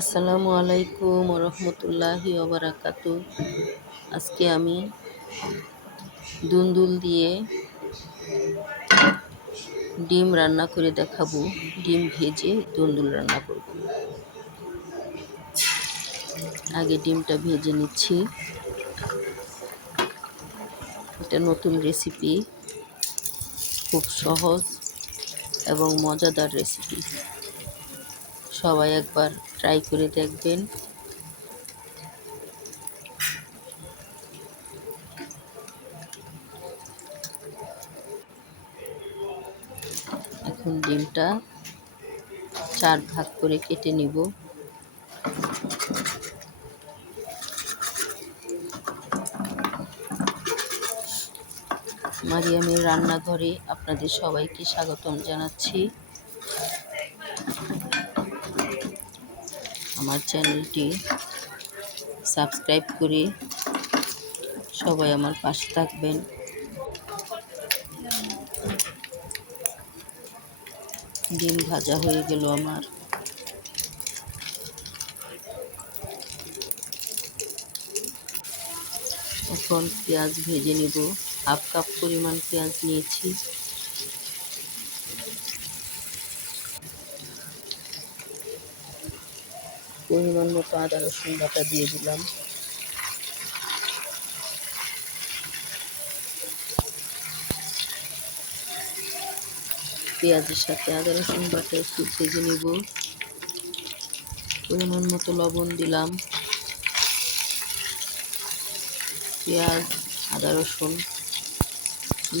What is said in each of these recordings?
আসসালামু আলাইকুম রহমতুল্লাহি ওবারাকাতু। আজকে আমি দুন্দুল দিয়ে ডিম রান্না করে দেখাবো। ডিম ভেজে দুন্দুল রান্না করব। আগে ডিমটা ভেজে নিচ্ছি। এটা নতুন রেসিপি, খুব সহজ এবং মজাদার রেসিপি। সবাই একবার ট্রাই করে দেখবেন। এখন ডিমটা 4 ভাগ করে কেটে নিব। মারিয়ামের রান্নাঘরে আপনাদের সবাইকে স্বাগতম জানাচ্ছি। আমার চ্যানেলটি সাবস্ক্রাইব করে সবাই আমার পাশে থাকবেন। ডিম ভাজা হয়ে গেল আমার। এখন পেঁয়াজ ভেজে নেব। হাফ কাপ পরিমাণ পেঁয়াজ নিয়েছি। পরিমাণ মতো আদা রসুন বাটা দিয়ে দিলাম। পেঁয়াজের সাথে আদা রসুন বাটা একটু ভেজে নেব। পরিমাণ মতো লবণ দিলাম। পেঁয়াজ আদা রসুন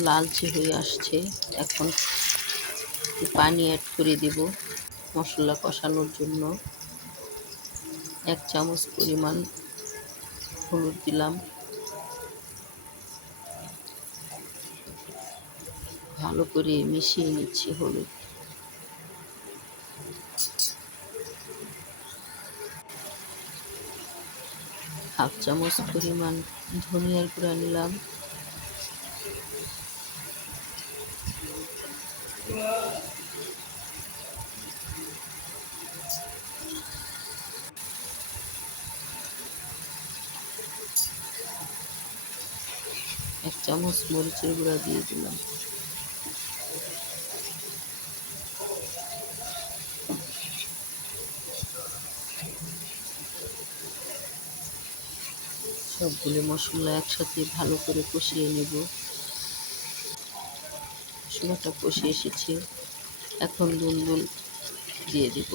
লালচে হয়ে আসছে। এখন পানি অ্যাড করে দেব মশলা কষানোর জন্য। 1 চামচ পরিমাণ হলুদ দিলাম। ভালো করে মিশিয়ে নিচ্ছি হলুদ। হাফ চামচ পরিমাণ ধনিয়ার গুঁড়া নিলাম। এক চামচ মরিচের গুঁড়া দিয়ে দিলাম। সবগুলো মশলা একসাথে ভালো করে কষিয়ে নেব। মশলাটা কষে এসেছে, এখন দুন্দুল দিয়ে দেব।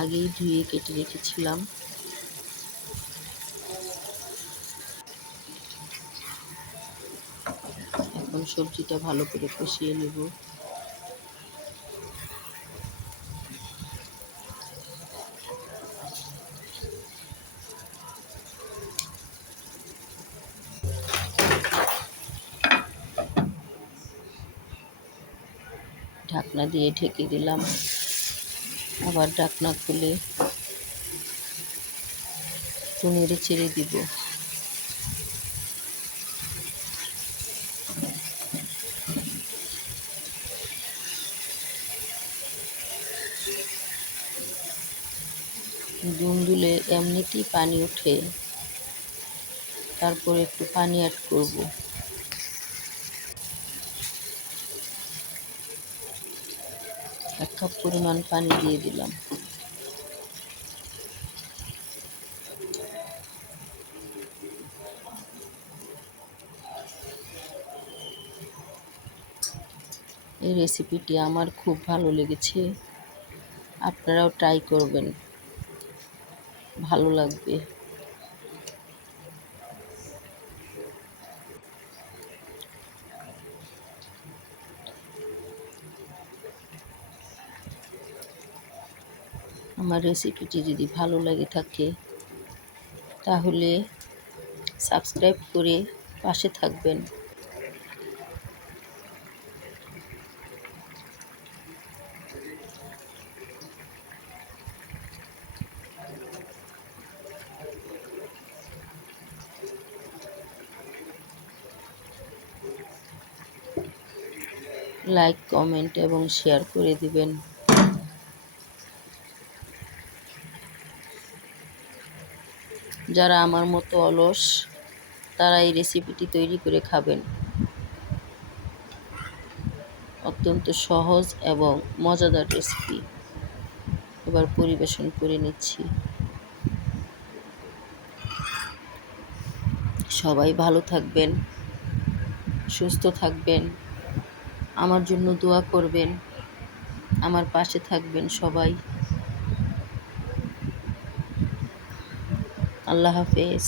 আগেই ধুয়ে কেটে রেখেছিলাম। এখন সবজিটা ভালো করে কষিয়ে নেব। ঢাকনা দিয়ে ঢেকে দিলাম। আবার ঢাকনা খুলে একটু নেড়ে চেড়ে দিব। দুন্দুলে এমনিতেই পানি ওঠে, তারপরে একটু পানি অ্যাড করব। 1 কাপ পরিমাণ পানি দিয়ে দিলাম। এই রেসিপিটি আমার খুব ভালো লেগেছে। আপনারাও ট্রাই করবেন, ভালো লাগবে। আমার রেসিপিটি যদি ভালো লাগে থাকে তাহলে সাবস্ক্রাইব করে পাশে থাকবেন। লাইক, কমেন্ট এবং শেয়ার করে দিবেন। যারা আমার মতো অলস তারা এই রেসিপিটি তৈরি করে খাবেন। অত্যন্ত সহজ এবং মজাদার রেসিপি। এবার পরিবেশন করে নিচ্ছি। সবাই ভালো থাকবেন, সুস্থ থাকবেন, আমার জন্য দোয়া করবেন, আমার পাশে থাকবেন সবাই। আল্লাহ হাফেজ।